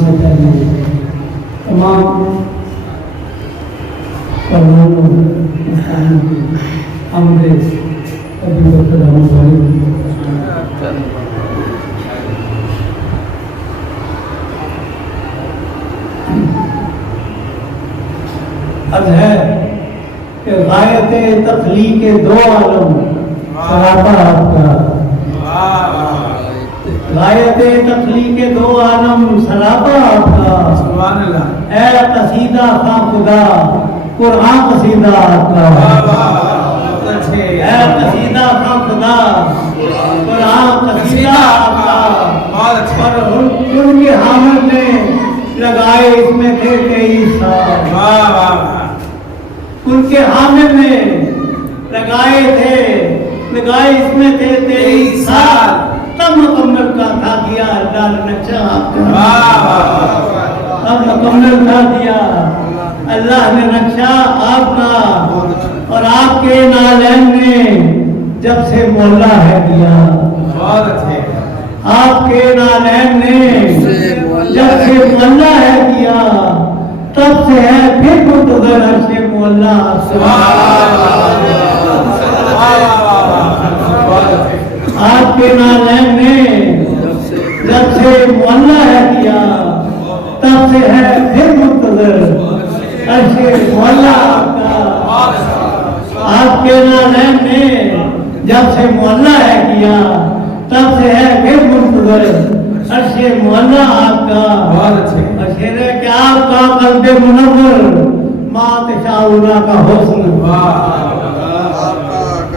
سے پہلے تمام عرض ہے کہ غایت تخلیق دو عالم سراپا آپ کا، غایت تخلیق دو عالم سراپا آپ کا، اے قصیدہ خواہ خدا قرآن قصیدہ آپ کا، اے قصیدہ خواہ خدا قرآن قصیدہ آپ کا، اور ان کے حامل نے لگائے اس میں تھے 23 سال، ان کے حامل نے لگائے اس میں تھے 23 سال، تب مکمل کا تھا دیا اللہ نے نقشہ آپ کا، تب مکمل تھا دیا اللہ نے نقشہ آپ کا، اور آپ کے نالین نے جب سے مولا ہے دیا، آپ کے نالین نے جب سے مولا ہے دیا، تب سے ہے پھر منتظر عرش مولا، آپ کے نالین نے جب سے مولا ہے دیا، تب سے ہے پھر منتظر عرش مولا آپ کا، آپ کے نالین نے جب سے مولا ہے دیا، تب سے ہے پھر منتظر عرش مولا آپ کا، شیر ہے کہ آپ کا قلب منور مات شاہورہ کا حسن،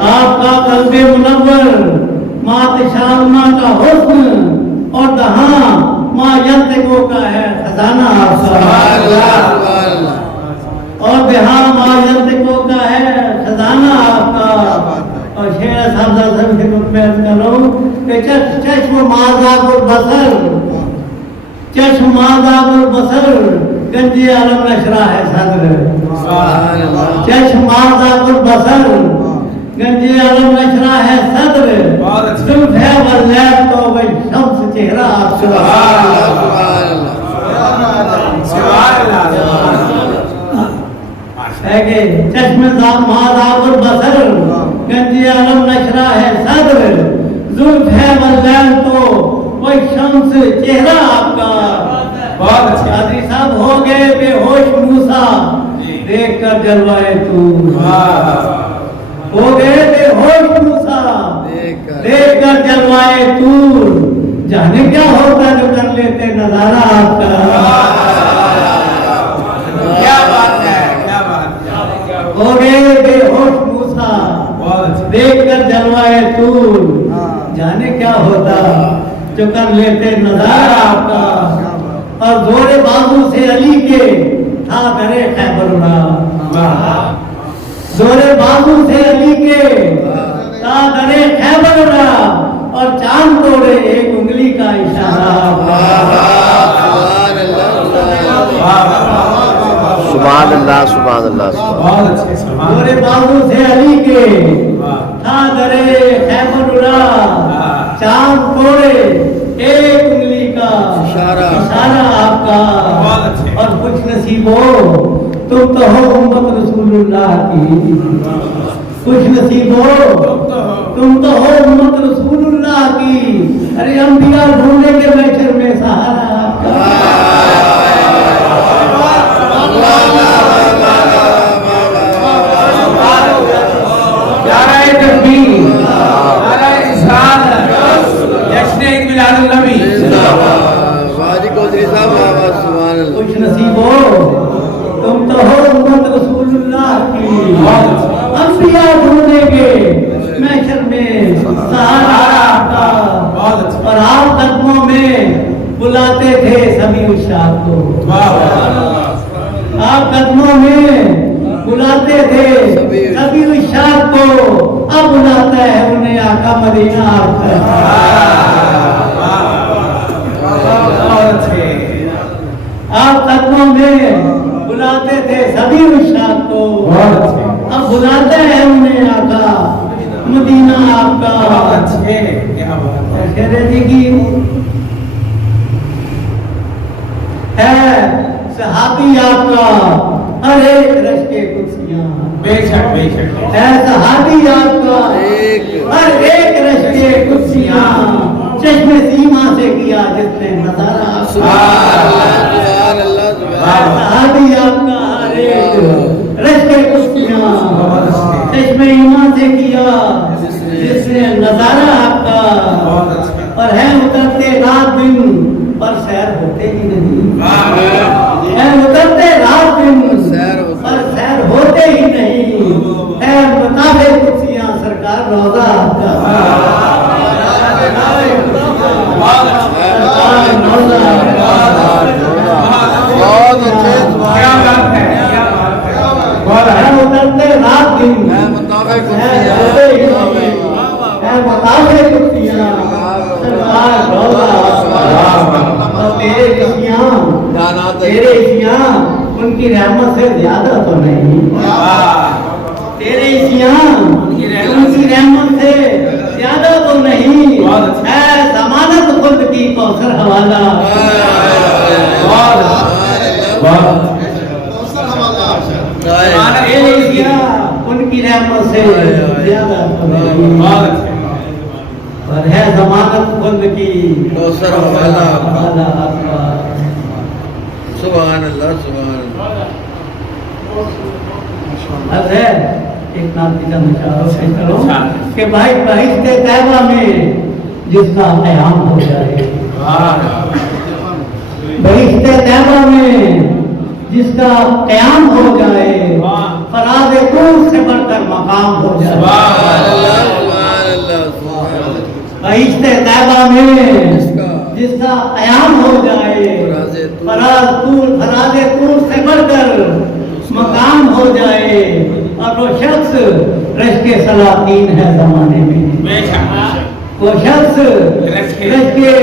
آپ کا قلب منور مات شاہورہ کا حسن، اور دہاں ماں ینتقو کا ہے خزانہ آپ کا، اور دہاں ماں ینتقو کا ہے خزانہ آپ کا، اور شیر صاحب سے خدمت میں عرض کر رہا ہوں کہ چشم ماذاق البصر، چشم ماذاق البصر گنجی عالم نشرہ ہے صدر، چشم ماذاق البصر گنجی عالم نشرہ ہے صدر، زلف ہے واللیل تو وہی شمس چہرہ آپ کا، ہے کہ چشم ماذاق البصر گنجی عالم نشرہ ہے صدر، زلف ہے واللیل تو وہی شمس چہرہ آپ کا، قاضی صاحب ہو گئے بے ہوش موسیٰ دیکھ کر جلوائے طور، ہو گئے بے ہوش موسیٰ دیکھ کر جلوائے طور، جانے کیا ہوتا جو کر لیتے نظارہ آپ کا، کیا بات ہے، ہو گئے بے ہوش موسیٰ دیکھ کر جلوائے طور، جانے کیا ہوتا جو کر لیتے نظارہ آپ کا، اور زور بازو سے علی کے تھا گھرے خیبر اڑا، زور بازو سے علی کے تھا گھرے خیبر اڑا، اور چاند توڑے ایک انگلی کا اشارہ، سبحان اللہ سبحان اللہ، زور بازو سے علی کے تھا گھرے خیبر اڑا، چاند توڑے ایک انگلی کا اشارہ آپ کا، اور کچھ نصیبوں تم تو ہو امت رسول اللہ کی، کچھ نصیبوں تم تو ہو امت رسول اللہ کی، ارے انبیاء ڈھونڈے کے محشر میں سہارا آپ کا، نعرہ تکبیر، نعرہ رسالت، جشن عید میلاد النبی، कुछ नसीब हो, तुम तो हो उम्मत रसूलुल्लाह की। अंबिया ढूंढेंगे महशर में सहारा आपका, और आप कदमों में बुलाते थे सभी उशाक को। आप कदमों में बुलाते थे सभी उशाक को, अब बुलाता है उन्हें आका मदीना आपका। आप कदमों में बुलाते थे सभी उशाक को, अब बुलाते हैं उन्हें आका मदीना आपका। शेरे जी की है सहाबी आपका हर एक रश के कुर्सियां, बेशक बेशक है सहाबी आपका हर एक रश के कुर्सियां, चश्मे सीमा से किया जिसने नजारा। सहाबी आपका हर एक रश के कुर्सियां, चश्मे ईमान से किया जिसने नजारा आपका। और है उतरते रात दिन पर सैर होते ही नहीं, है उतरते रात दिन पर सैर होते ही नहीं, है मुताबे कुर्सियां सरकार रोजा आपका। क्या बात है, क्या बात है। है उतरते रात दिन है होते ही नहीं, है मुताबे कुर्सियां सरकार रोजा आपका। और तेरे इसियां उनकी रहमत से ज्यादा तो नहीं, तेरे इसियां उनकी रहमत से ज्यादा तो नहीं, है जमानत खुद की कौसर हवाला। तेरे इसियां उनकी रहमत से ज्यादा तो नहीं, और है जमानत खुद की कौसर हवाला। आपका। सुभान अल्लाह सुभान अब है एक नातीजा निशारों से करो कि भाई बहिश्ते तैबा में जिसका क़याम हो जाए, बहिश्ते तैबा में जिसका क़याम हो जाए, फराज़ तूर से बढ़कर मकाम हो जाए। बहिश्ते तैबा में जिसका क़याम हो जाए, फराज़ तूर से बढ़कर मकाम हो जाए, और वो शख्स रश के सलातीन है जमाने में। वो शख्स रश के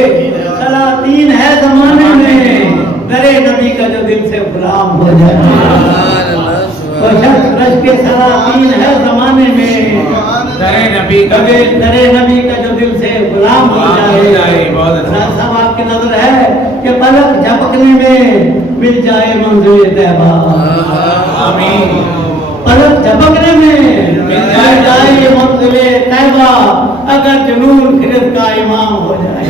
सलातीन है जमाने में, दरे नबी का जो दिल से गुलाम हो जाए। वो शख्स रश के सलातीन है जमाने में, दरे नबी का जो दिल से गुलाम हो जाए। सब आपकी नजर है कि पलक झपकने में मिल जाए मंज़िल तैबा। आमीन। पलक झपकने में मिल जाए मंज़िल तैबा, अगर जुनून फिरत का इमाम हो जाए।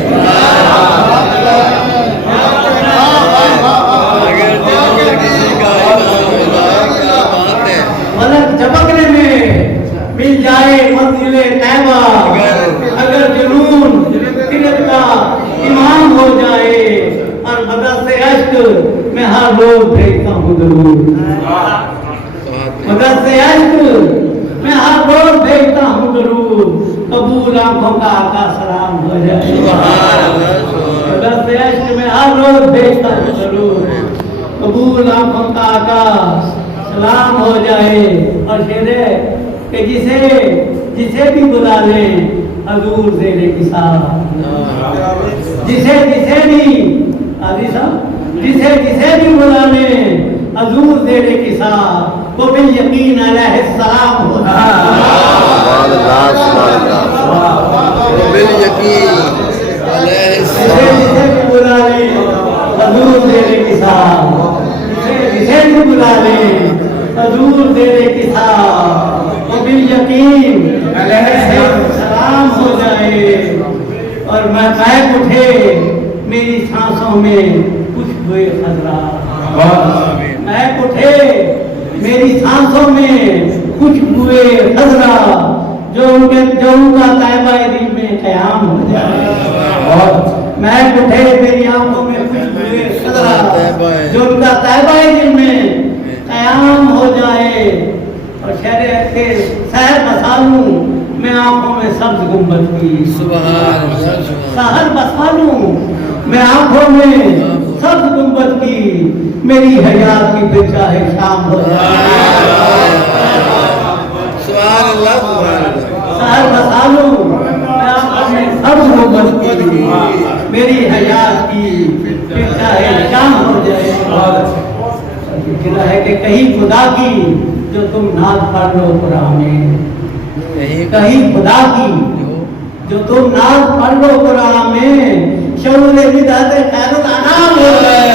पलक झपकने में मिल जाए मंज़िल तैबा, अगर जुनून फिरत का इमाम हो जाए। और मदद से अश्क मैं हर रोज भेजता हूँ जरूर, मदद से अश्क मैं हर रोज भेजता हूँ जरूर, कबूल आंखों का आका सलाम हो जाए। मदद से अश्क मैं हर रोज भेजता हूँ जरूर, कबूल आंखों का आका सलाम हो जाए। और शेरे कि जिसे भी बुला ले हजूर ज़ेरे किसाब, जिसे भी बुला ले हजूर ज़ेरे किसाब, वो बिल यकीन अलैहिस्सलाम होता जिसे भी बुला ले हजूर ज़ेरे किसाब, जिसे भी बुला ले हजूर ज़ेरे किसाब, वो बिल यकीन अलैहिस्सलाम हो जाए। और महक उठे मेरी सांसों में खुशबुए खजरा, महक उठे मेरी सांसों में खुशबुए खजरा, जो उनका तैबा दिल में क़याम हो जाए। और महक उठे मेरी आंखों में खुशबुए खजरा, जो उनका तैबा दिल में क़याम हो जाए और शहर के शहर बसा लूं मैं आंखों में सब्ज गुंबद की शहर बसा लूं मैं आंखों में सब्ज गुंबद की मेरी हयात की फिर चाहे शाम हो जाए शहर बसा लूं मैं आंखों में सब्ज गुंबद की मेरी हयात की फिर चाहे शाम हो जाए कहना है कि कहीं खुदा की जो तुम नाज पढ़ लो कुरान में कहीं खुदा की जो तुम नाज पढ़ लो कुरान में शऊर बिदात खैरुल अनाम हो जाए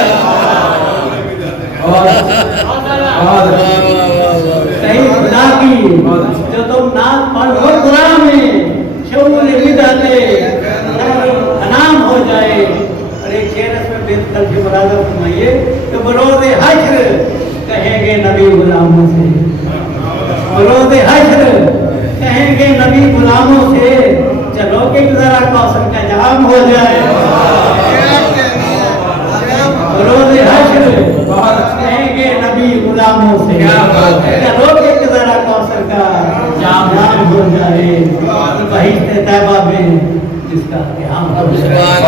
कहीं खुदा की जो तुम नाज पढ़ लो कुरान में शऊर बिदात खैरुल अनाम हो जाए। और एक शेर में बेहतर की मुरादा फरमाइए तो बरोज़े हश्र कहेंगे नबी गुलामों से बरोज़े हश्र कहेंगे नबी गुलामों से चलो कि जरा कौसर का जाम हो जाए बरोज़े हश्र कहेंगे नबी गुलामों से चलो कि जरा कौसर का जाम हो जाए बहिश्ते तैबा में जिसका क़याम हो जाए।